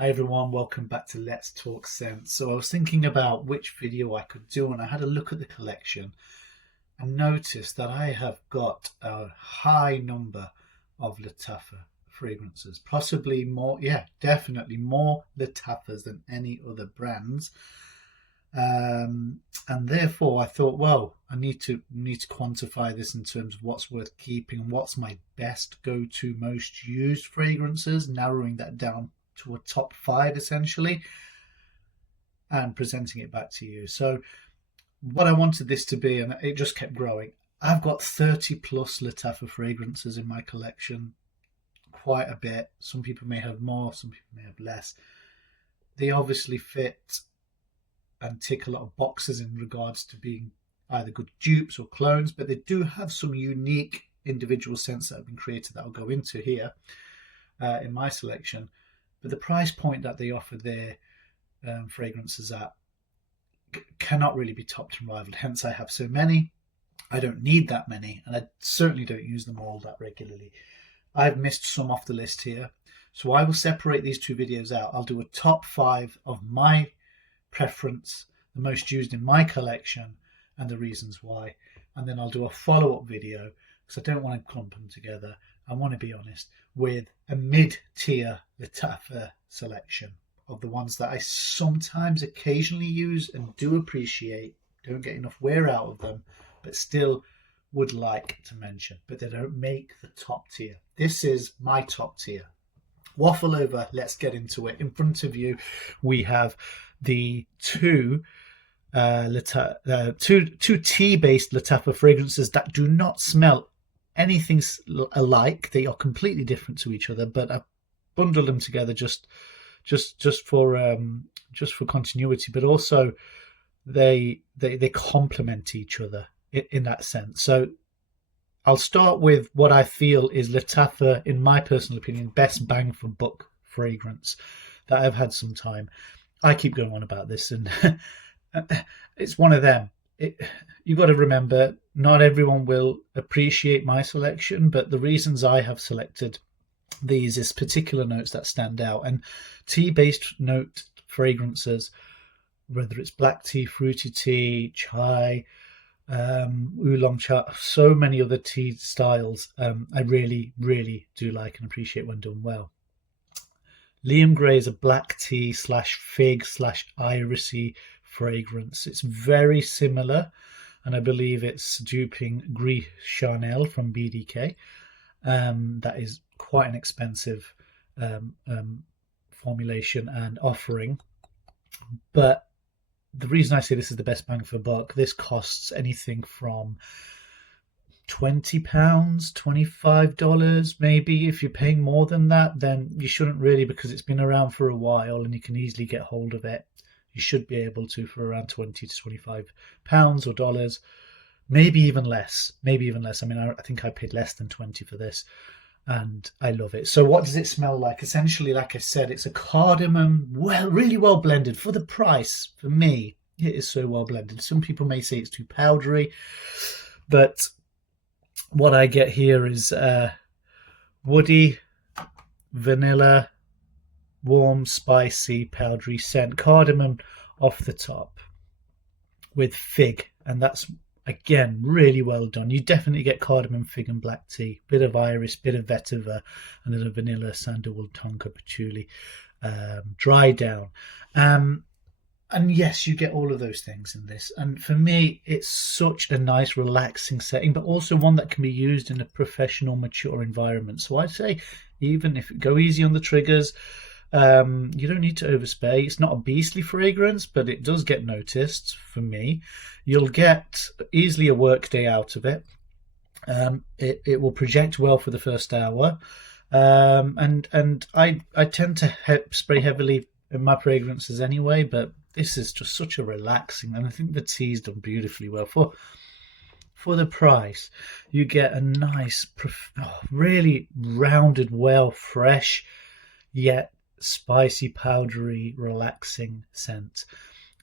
Hi everyone, welcome back to Let's Talk Scent. So I was thinking about which video I could do, and I had a look at the collection and noticed that I have got a high number of Lattafa fragrances, possibly more, definitely more Lattafas than any other brands. And therefore I thought, well, I need to quantify this in terms of what's worth keeping, what's my best go-to most used fragrances, narrowing that down to a top 5 essentially, and presenting it back to you. So what I wanted this to be, and it just kept growing, I've got 30 plus Lattafa fragrances in my collection, quite a bit. Some people may have more, some people may have less. They obviously fit and tick a lot of boxes in regards to being either good dupes or clones, but they do have some unique individual scents that have been created that I'll go into here in my selection. But the price point that they offer their fragrances at cannot really be topped and rivaled. Hence, I have so many. I don't need that many, and I certainly don't use them all that regularly. I've missed some off the list here, so I will separate these two videos out. I'll do a top 5 of my preference, the most used in my collection, and the reasons why. And then I'll do a follow-up video, because I don't want to clump them together. I want to be honest, with a mid-tier Lattafa selection of the ones that I sometimes occasionally use and do appreciate, don't get enough wear out of them, but still would like to mention, but they don't make the top tier. This is my top tier. Waffle over, let's get into it. In front of you, we have the two tea-based Lattafa fragrances that do not smell anything alike. They are completely different to each other, but I've bundled them together just for continuity, but also they complement each other in that sense. So I'll start with what I feel is Lattafa, in my personal opinion, best bang for buck fragrance that I've had some time. I keep going on about this, and it's one of them. You've got to remember, not everyone will appreciate my selection, but the reasons I have selected these is particular notes that stand out. And tea-based note fragrances, whether it's black tea, fruity tea, chai, oolong chai, so many other tea styles, I really, really do like and appreciate when done well. Liam Gray is a black tea / fig / irisy fragrance. It's very similar, and I believe it's duping Gris Charnel from BDK. That is quite an expensive formulation and offering, but the reason I say this is the best bang for buck, this costs anything from £20, $25 maybe. If you're paying more than that, then you shouldn't really, because it's been around for a while and you can easily get hold of it. You should be able to for around £20 to £25 or dollars, maybe even less. I mean, I think I paid less than 20 for this, and I love it. So what does it smell like? Essentially, like I said, it's a cardamom, really well blended for the price. For me, it is so well blended. Some people may say it's too powdery, but what I get here is woody, vanilla, warm, spicy, powdery scent, cardamom off the top with fig, and that's, again, really well done. You definitely get cardamom, fig, and black tea, bit of iris, bit of vetiver, and then a vanilla, sandalwood, tonka, patchouli, dry down. And yes, you get all of those things in this. And for me, it's such a nice, relaxing setting, but also one that can be used in a professional, mature environment. So I'd say, even if you go easy on the triggers, you don't need to overspray. It's not a beastly fragrance, but it does get noticed for me. You'll get easily a work day out of it. It will project well for the first hour. And I tend to spray heavily in my fragrances anyway, but this is just such a relaxing, and I think the tea's done beautifully well. For the price, you get a nice, really rounded, well, fresh, yet spicy, powdery, relaxing scent.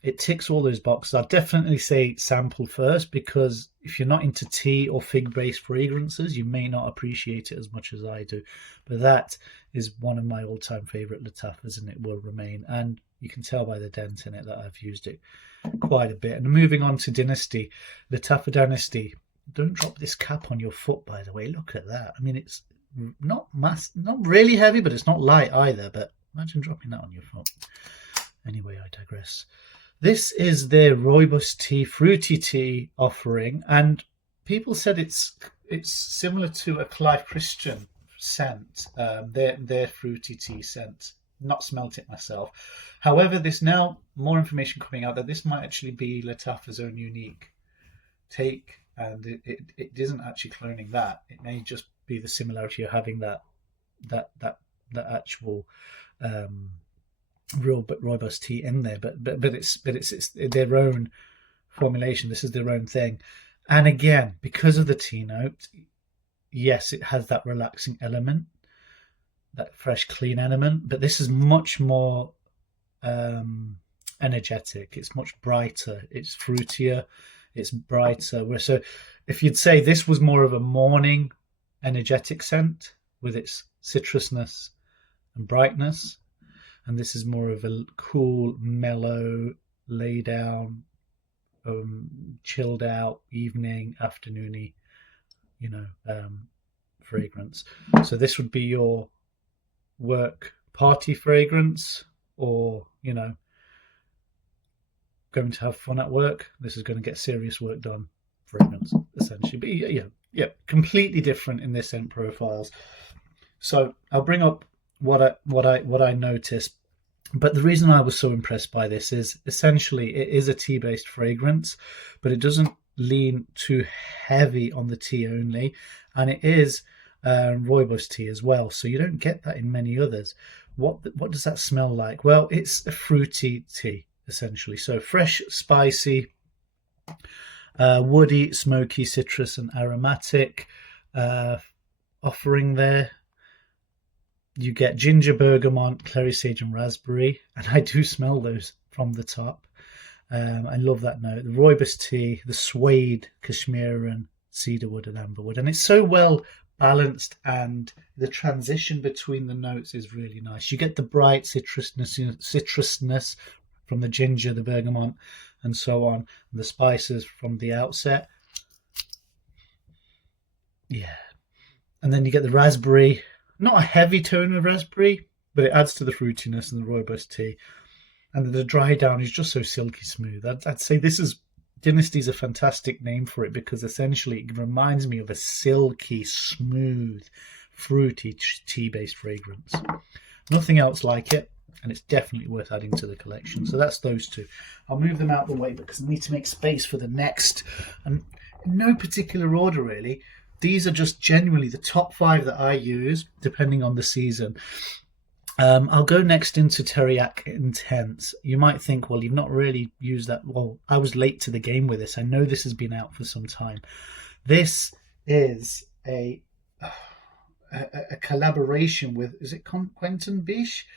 It ticks all those boxes. I'd definitely say sample first, because if you're not into tea or fig-based fragrances, you may not appreciate it as much as I do. But that is one of my all-time favorite Lattafas, and it will remain. And you can tell by the dent in it that I've used it quite a bit. And moving on to Dynasty, Lattafa Dynasty. Don't drop this cap on your foot, by the way. Look at that. I mean, it's not really heavy, but it's not light either. But imagine dropping that on your foot. Anyway, I digress. This is their Rooibos tea, fruity tea offering, and people said it's similar to a Clive Christian scent, their fruity tea scent. Not smelt it myself. However, there's now more information coming out that this might actually be Lattafa's own unique take, and it isn't actually cloning that. It may just be the similarity of having that actual real rooibos tea in there, but it's their own formulation. This is their own thing, and again, because of the tea note, yes, it has that relaxing element, that fresh, clean element, but this is much more energetic. It's much brighter. It's fruitier. It's brighter. So if you'd say this was more of a morning energetic scent with its citrusness and brightness, and this is more of a cool, mellow, lay down, chilled out evening, afternoony, fragrance. So this would be your work party fragrance, or going to have fun at work. This is going to get serious work done fragrance, essentially. But yeah, completely different in their scent profiles. So I'll bring up what I noticed. But the reason I was so impressed by this is essentially it is a tea-based fragrance, but it doesn't lean too heavy on the tea only, and it is rooibos tea as well. So you don't get that in many others. What does that smell like? Well, it's a fruity tea essentially. So fresh, spicy, woody, smoky, citrus, and aromatic offering there. You get ginger, bergamot, clary sage, and raspberry, and I do smell those from the top. I love that note. The rooibos tea, the suede, cashmere, and cedarwood and amberwood, and it's so well balanced, and the transition between the notes is really nice. You get the bright citrusness from the ginger, the bergamot, and so on, and the spices from the outset. Yeah, and then you get the raspberry. Not a heavy tone of raspberry, but it adds to the fruitiness in the rooibos tea. And the dry down is just so silky smooth. I'd say Dynasty's a fantastic name for it, because essentially it reminds me of a silky, smooth, fruity tea-based fragrance. Nothing else like it, and it's definitely worth adding to the collection. So that's those two. I'll move them out of the way because I need to make space for the next. And in no particular order, really. These are just genuinely the top 5 that I use, depending on the season. I'll go next into Teriyaki Intense. You might think, well, you've not really used that. Well, I was late to the game with this. I know this has been out for some time. This is a collaboration with, is it Quentin Biche?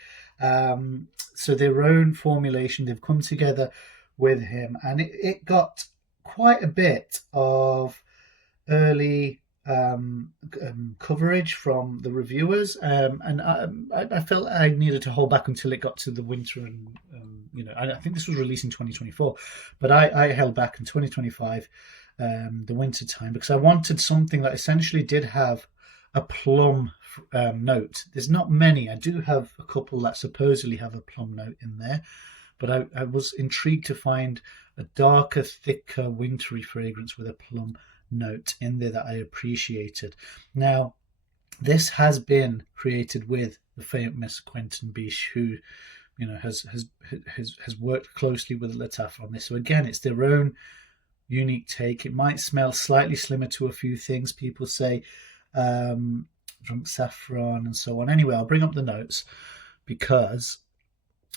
So their own formulation. They've come together with him, and it got quite a bit of early coverage from the reviewers, and I felt I needed to hold back until it got to the winter, and I think this was released in 2024, but I held back in 2025, the winter time, because I wanted something that essentially did have a plum note. There's not many. I do have a couple that supposedly have a plum note in there, but I was intrigued to find a darker, thicker, wintry fragrance with a plum note in there that I appreciated. Now, this has been created with the famous Quentin Biche, who has worked closely with Lattafa on this. So again, it's their own unique take. It might smell slightly similar to a few things people say, from saffron and so on. Anyway, I'll bring up the notes, because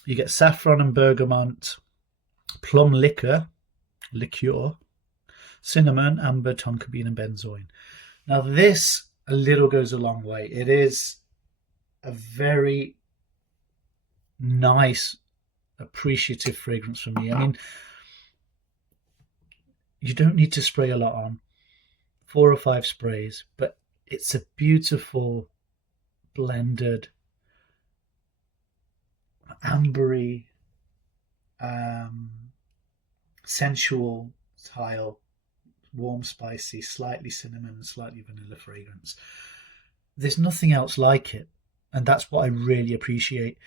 you get saffron and bergamot, plum liqueur, cinnamon, amber, tonka bean, and benzoin. Now this a little goes a long way. It is a very nice, appreciative fragrance for me. I mean, you don't need to spray a lot on, 4 or 5 sprays, but it's a beautiful blended ambery, sensual tile, warm, spicy, slightly cinnamon, slightly vanilla fragrance. There's nothing else like it, and that's what I really appreciate.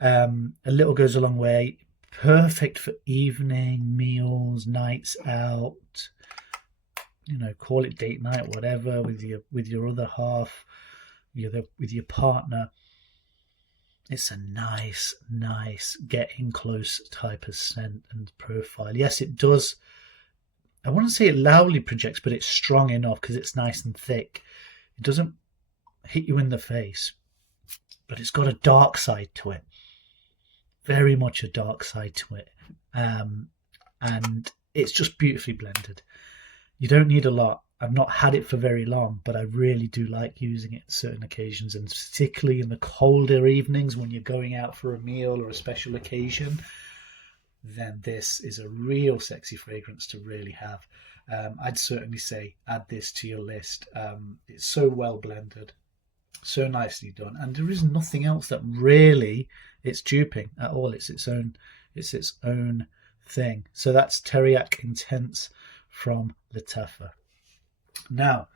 A little goes a long way. Perfect for evening meals, nights out. Call it date night, whatever, with your other half, with your partner. It's a nice getting close type of scent and profile. Yes, it does. I wouldn't say it loudly projects, but it's strong enough because it's nice and thick. It doesn't hit you in the face, but it's got a dark side to it. Very much a dark side to it. And it's just beautifully blended. You don't need a lot. I've not had it for very long, but I really do like using it on certain occasions, and particularly in the colder evenings when you're going out for a meal or a special occasion, then this is a real sexy fragrance to really have. I'd certainly say add this to your list. It's so well blended, so nicely done, and there is nothing else that really it's duping at all. It's its own thing. So that's Teriac Intense from Lattafa. Now,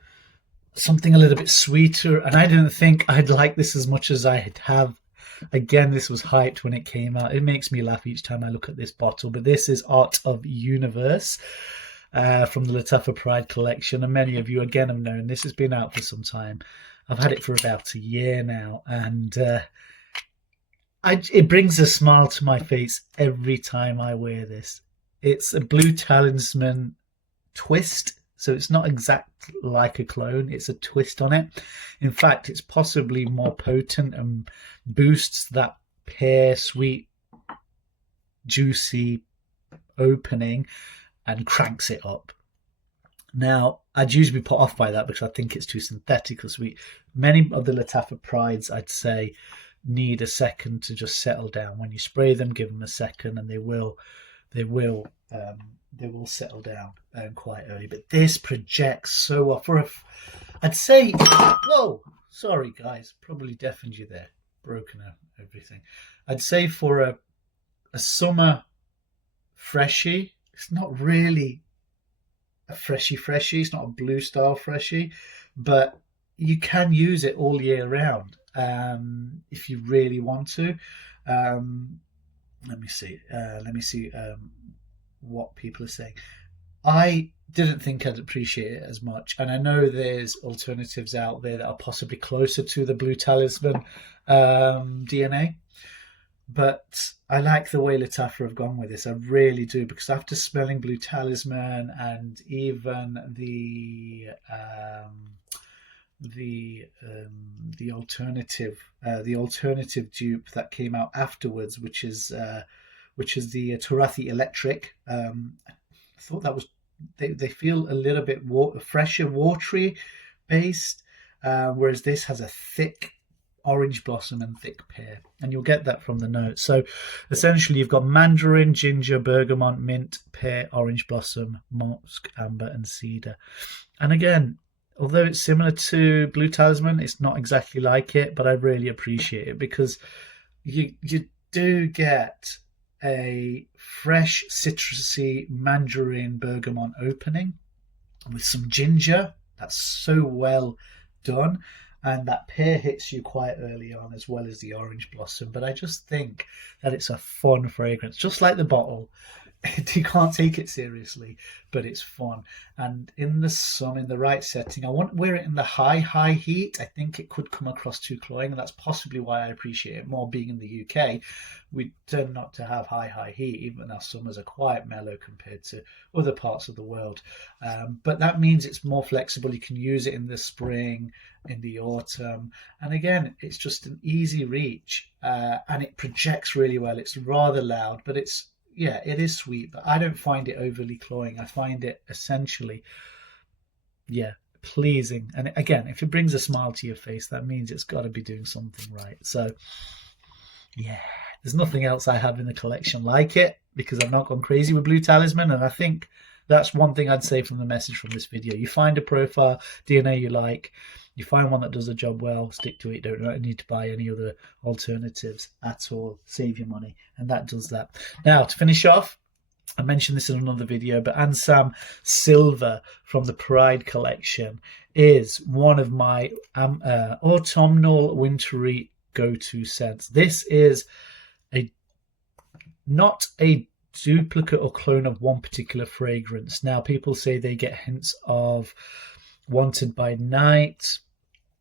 something a little bit sweeter, and I didn't think I'd like this as much as I have. Again, this was hyped when it came out. It makes me laugh each time I look at this bottle, but this is Art of Universe from the Lattafa Pride collection, and many of you again have known this has been out for some time. I've had it for about a year now, and it brings a smile to my face every time I wear this. It's a Blue Talisman twist, so it's not exactly like a clone, it's a twist on it. In fact, it's possibly more potent and boosts that pear sweet juicy opening and cranks it up. Now, I'd usually be put off by that because I think it's too synthetic or sweet. Many of the Lattafa Prides, I'd say, need a second to just settle down. When you spray them, give them a second, and they will settle down quite early. But this projects so well. I'd say, whoa, sorry guys, probably deafened you there, broken up everything. I'd say for a summer freshie, it's not really a freshie. It's not a blue style freshie, but you can use it all year round if you really want to. Let me see what people are saying. I didn't think I'd appreciate it as much, and I know there's alternatives out there that are possibly closer to the Blue Talisman DNA, but I like the way Lattafa have gone with this. I really do, because after smelling Blue Talisman and even the alternative dupe that came out afterwards, which is the Turathi Electric. I thought that was they feel a little bit fresher, watery based, whereas this has a thick orange blossom and thick pear, and you'll get that from the notes. So essentially you've got mandarin, ginger, bergamot, mint, pear, orange blossom, musk, amber and cedar. And again, although it's similar to Blue Talisman, it's not exactly like it, but I really appreciate it because you do get a fresh citrusy mandarin bergamot opening with some ginger. That's so well done. And that pear hits you quite early on, as well as the orange blossom. But I just think that it's a fun fragrance, just like the bottle. You can't take it seriously, but it's fun. And in the sun, in the right setting, I won't wear it in the high heat. I think it could come across too cloying, and that's possibly why I appreciate it more. Being in the UK, we tend not to have high heat. Even our summers are quite mellow compared to other parts of the world. But that means it's more flexible. You can use it in the spring, in the autumn, and again, it's just an easy reach, and it projects really well. It's rather loud, but it is sweet, but I don't find it overly cloying. I find it essentially, pleasing. And again, if it brings a smile to your face, that means it's got to be doing something right. So, There's nothing else I have in the collection like it, because I've not gone crazy with Blue Talisman. And I think that's one thing I'd say from the message from this video. You find a profile DNA you like, you find one that does the job well, stick to it. Don't need to buy any other alternatives at all. Save your money, and that does that. Now, to finish off, I mentioned this in another video, but Ansam Silver from the Pride collection is one of my autumnal wintry go-to scents. This is not a duplicate or clone of one particular fragrance. Now, people say they get hints of Wanted by Night,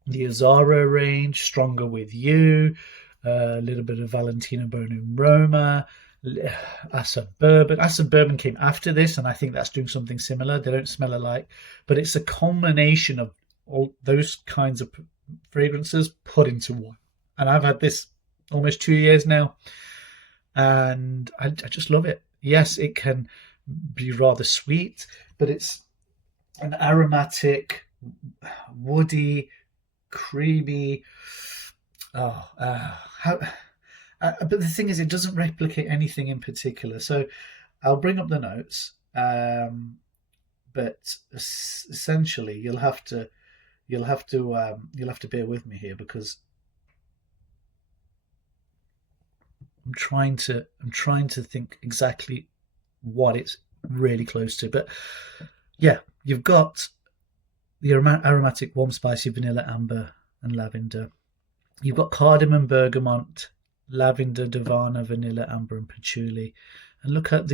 the Azzaro range, Stronger With You, a little bit of Valentino Bonum Roma, Acid Bourbon. Acid Bourbon came after this, and I think that's doing something similar. They don't smell alike, but it's a combination of all those kinds of fragrances put into one. And I've had this almost 2 years now, and I just love it. Yes, it can be rather sweet, but it's an aromatic, woody, creamy. But the thing is, it doesn't replicate anything in particular. So I'll bring up the notes, but essentially you'll have to bear with me here, because I'm trying to think exactly what it's really close to. But yeah, you've got the aromatic, warm, spicy vanilla, amber, and lavender. You've got cardamom, bergamot, lavender, davana, vanilla, amber, and patchouli. And look at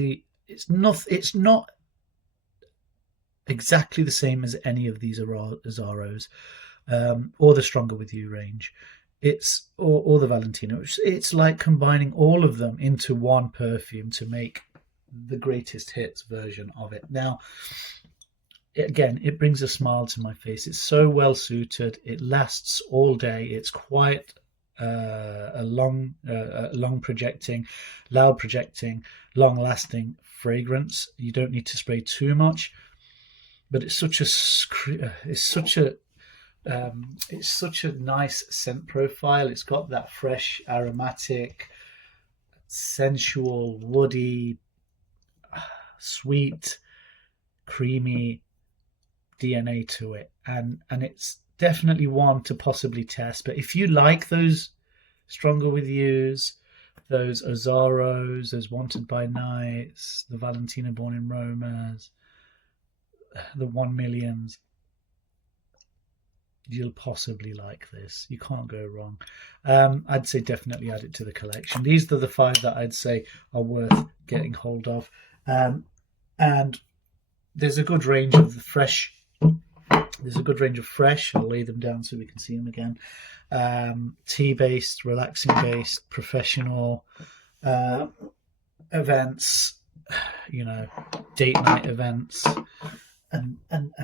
it's not exactly the same as any of these Azzaros, or the Stronger With You range. It's or the Valentino. It's like combining all of them into one perfume to make the greatest hits version of it. Now, again, it brings a smile to my face. It's so well suited. It lasts all day. It's quite a long projecting, loud projecting, long lasting fragrance. You don't need to spray too much, but it's such a nice scent profile. It's got that fresh, aromatic, sensual, woody, sweet, creamy DNA to it, and it's definitely one to possibly test. But if you like those Stronger With Yous, those Azzaros, those Wanted by Nights, the Valentino Born in Romas, the 1 Millions, you'll possibly like this. You can't go wrong. I'd say definitely add it to the collection. These are the 5 that I'd say are worth getting hold of. And there's a good range of the fresh. There's a good range of fresh. I'll lay them down so we can see them again. Tea-based, relaxing-based, professional events, date night events, and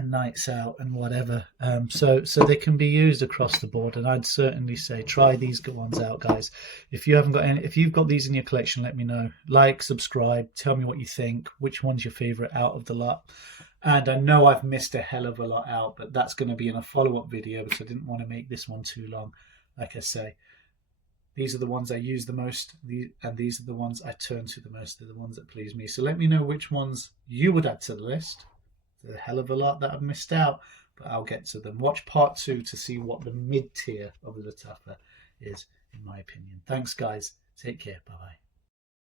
nights out and whatever. So they can be used across the board. And I'd certainly say try these ones out, guys. If you haven't got any, if you've got these in your collection, let me know. Like, subscribe, tell me what you think. Which one's your favorite out of the lot? And I know I've missed a hell of a lot out, but that's going to be in a follow-up video because I didn't want to make this one too long. Like I say, these are the ones I use the most, and these are the ones I turn to the most. They're the ones that please me. So let me know which ones you would add to the list. There's a hell of a lot that I've missed out, but I'll get to them. Watch part 2 to see what the mid-tier of the Lattafa is, in my opinion. Thanks, guys. Take care. Bye-bye.